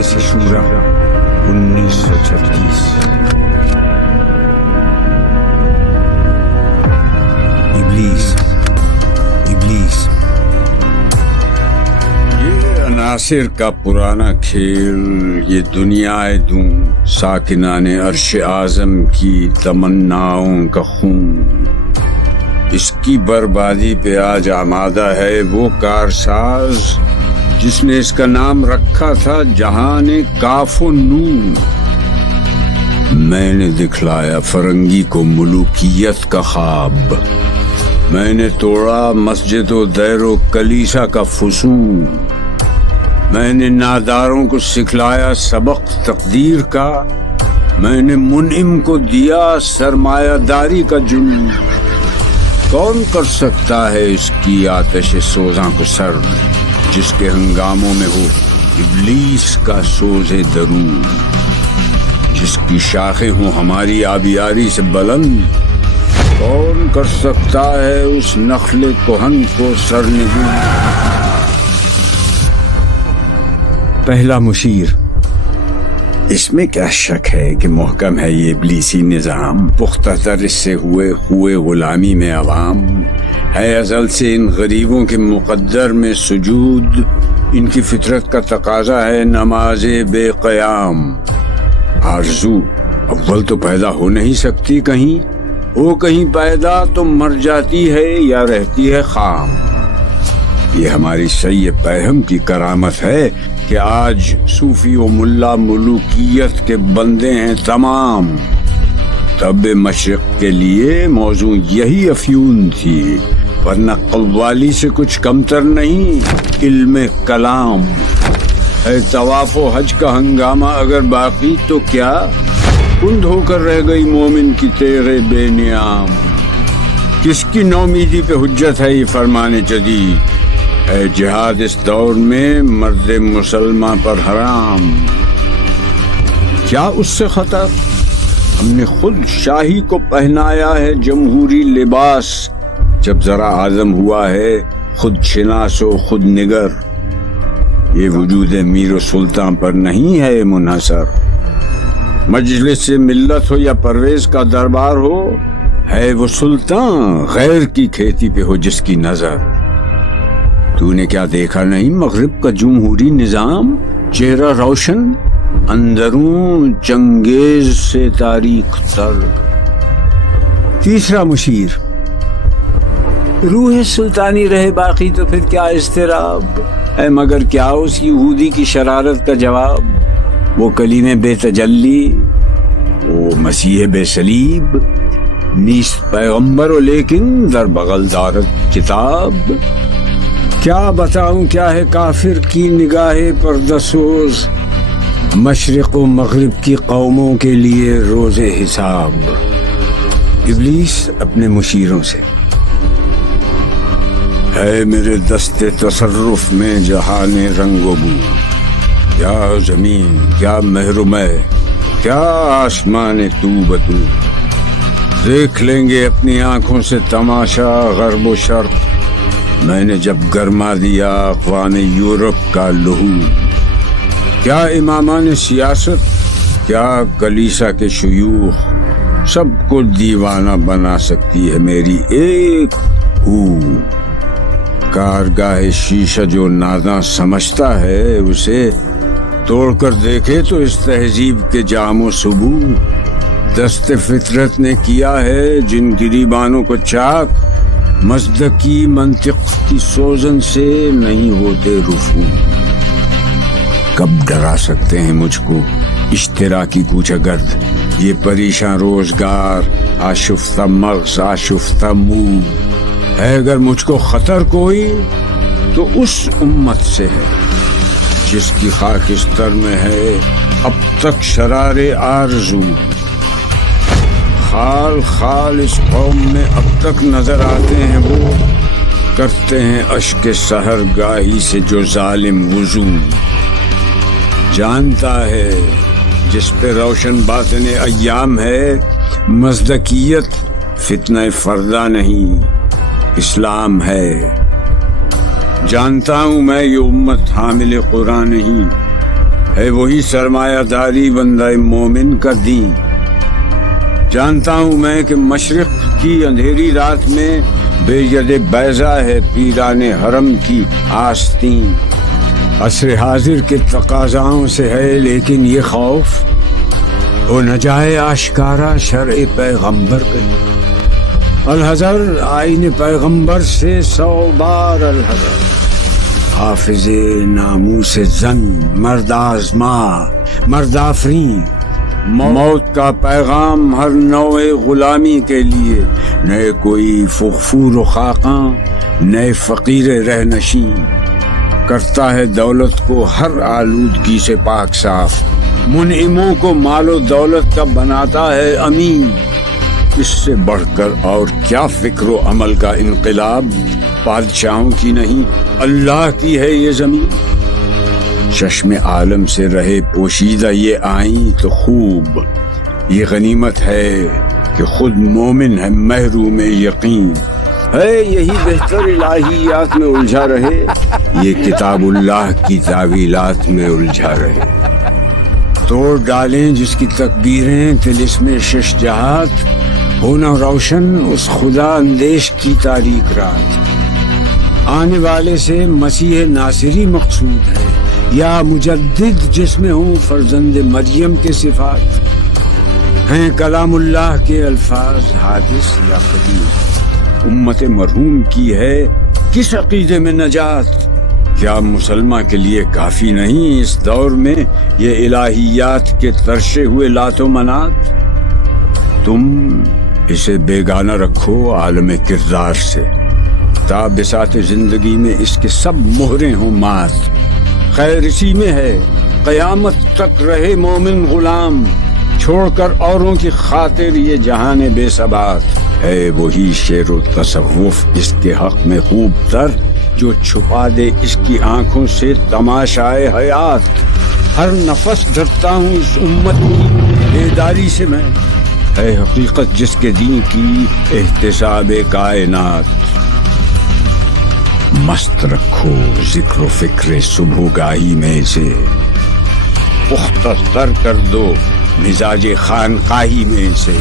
مجلس شورا 1936۔ ابلیس یہ عناصر کا پرانا کھیل، یہ دنیا دوں ساکنان عرش اعظم کی تمناؤں کا خون، اس کی بربادی پہ آج آمادہ ہے وہ کارساز جس نے اس کا نام رکھا تھا جہان کاف و نون۔ میں نے دکھلایا فرنگی کو ملوکیت کا خواب، میں نے توڑا مسجد و دیر و کلیسا کا فسون، میں نے ناداروں کو سکھلایا سبق تقدیر کا، میں نے منعم کو دیا سرمایہ داری کا جنون۔ کون کر سکتا ہے اس کی آتش سوزاں کو سرد، جس کے ہنگاموں میں ہو ابلیس کا سوز درون، جس کی شاخیں ہوں ہماری آبیاری سے بلند؟ کون کر سکتا ہے اس نخل کہن کو سرنگون؟ پہلا مشیر۔ اس میں کیا شک ہے کہ محکم ہے یہ ابلیسی نظام، پختہ تر اس سے ہوئے غلامی میں عوام، ہے ازل سے ان غریبوں کے مقدر میں سجود، ان کی فطرت کا تقاضا ہے نماز بے قیام۔ آرزو اول تو پیدا ہو نہیں سکتی کہیں، وہ کہیں پیدا تو مر جاتی ہے یا رہتی ہے خام۔ یہ ہماری سید پیہم کی کرامت ہے کہ آج صوفی و ملا ملوکیت کے بندے ہیں تمام۔ طب مشرق کے لیے موضوع یہی افیون تھی، ورنہ قوالی سے کچھ کمتر نہیں علم کلام۔ ہے طواف و حج کا ہنگامہ اگر باقی تو کیا کند ہو کر رہ گئی مومن کی تیغ بے نیام؟ کس کی نومیدی پہ حجت ہے یہ فرمان جدید؟ ہے جہاد اس دور میں مرد مسلمان پر حرام۔ کیا اس سے خطر؟ ہم نے خود شاہی کو پہنایا ہے جمہوری لباس، جب ذرا عزم ہوا ہے خود شناس و خود نگر۔ یہ وجود میر و سلطان پر نہیں ہے منحصر، مجلس ملت ہو یا پرویز کا دربار ہو، ہے وہ سلطان غیر کی کھیتی پہ ہو جس کی نظر۔ تو نے کیا دیکھا نہیں مغرب کا جمہوری نظام؟ چہرہ روشن، اندرون چنگیز سے تاریخ تر۔ تیسرا مشیر۔ روح سلطانی رہے باقی تو پھر کیا اضطراب ہے، مگر کیا اس یہودی کی شرارت کا جواب؟ وہ کلیم بے تجلی، وہ مسیح بے صلیب، نیست پیغمبر و لیکن در بغل دارت کتاب۔ کیا بتاؤں کیا ہے کافر کی نگاہ پردسوز، مشرق و مغرب کی قوموں کے لیے روز حساب۔ ابلیس اپنے مشیروں سے۔ ہے میرے دست تصرف میں جہان رنگ و بو، کیا زمین کیا محرمہ کیا آسمان تو بتو، دیکھ لیں گے اپنی آنکھوں سے تماشا غرب و شرق۔ میں نے جب گرما دیا اقوام یورپ کا لہو، کیا امامان سیاست کیا کلیسا کے شیوخ، سب کو دیوانہ بنا سکتی ہے میری ایک ہو۔ کارگاہ شیشہ جو ناداں سمجھتا ہے، اسے توڑ کر دیکھے تو اس تہذیب کے جام و ثبوت۔ دست فطرت نے کیا ہے جن گریبانوں کو چاک، مزدکی منطق کی سوزن سے نہیں ہوتے رفو۔ کب ڈرا سکتے ہیں مجھ کو اشتراکی کوچہ گرد، یہ پریشاں روزگار آشفتہ مغز آشفتہ منہ ہے۔ اگر مجھ کو خطر کوئی تو اس امت سے ہے جس کی خاکستر میں ہے اب تک شرار آرزو۔ خال خال اس قوم میں اب تک نظر آتے ہیں، وہ کرتے ہیں اشک سحر گاہی سے جو ظالم وضو۔ جانتا ہے جس پہ روشن باطن ایام ہے، مزدکیت فتنہ فردہ نہیں اسلام ہے۔ جانتا ہوں میں یہ امت حامل قرآن نہیں، ہے وہی سرمایہ داری بندہ مومن کا دین. جانتا ہوں میں کہ مشرق کی اندھیری رات میں بے ید بیضا ہے پیران حرم کی آستین. عصر حاضر کے تقاضاؤں سے ہے لیکن یہ خوف وہ نہ جائے آشکارا شرع پیغمبر کہیں. الحذر آئین پیغمبر سے 100 بار الحذر. حافظ ناموس زن مرد آزما مرد آفرین. موت کا پیغام ہر نوع غلامی کے لیے، نئے کوئی فغفور و خاقاں نئے فقیر رہنشین. کرتا ہے دولت کو ہر آلودگی سے پاک صاف، منعموں کو مال و دولت کا بناتا ہے امین. اس سے بڑھ کر اور کیا فکر و عمل کا انقلاب، بادشاہوں کی نہیں اللہ کی ہے یہ زمین. چشم عالم سے رہے پوشیدہ یہ آئیں تو خوب، یہ غنیمت ہے کہ خود مومن ہے محروم یقین. ہے یہی بہتر الہیات میں الجھا رہے، یہ کتاب اللہ کی تعویلات میں الجھا رہے. توڑ ڈالیں جس کی تکبیریں طلسم شش جہات، ہونا روشن اس خدا اندیش کی تاریک رات. آنے والے سے مسیح ناصری مقصود ہے یا مجدد جس میں ہوں فرزند مریم کے صفات. ہیں کلام اللہ کے الفاظ حادث یا قدیم. امت مرحوم کی ہے کس عقیدے میں نجات. کیا مسلمہ کے لیے کافی نہیں اس دور میں یہ الہیات کے ترشے ہوئے لات و منات. تم اسے بیگانہ رکھو عالم کردار سے، تا بساط زندگی میں اس کے سب مہریں ہوں مات. خیر اسی میں ہے قیامت تک رہے مومن غلام، چھوڑ کر اوروں کی خاطر یہ جہان بے ثبات. ہے وہی شعر و تصوف اس کے حق میں خوب تر، جو چھپا دے اس کی آنکھوں سے تماشائے حیات. ہر نفس ڈرتا ہوں اس امت کی بیداری سے میں، ہے حقیقت جس کے دین کی احتساب کائنات. مست رکھو ذکر و فکر صبح گاہی میں سے، پختہ تر کر دو مزاج خانقاہی میں سے.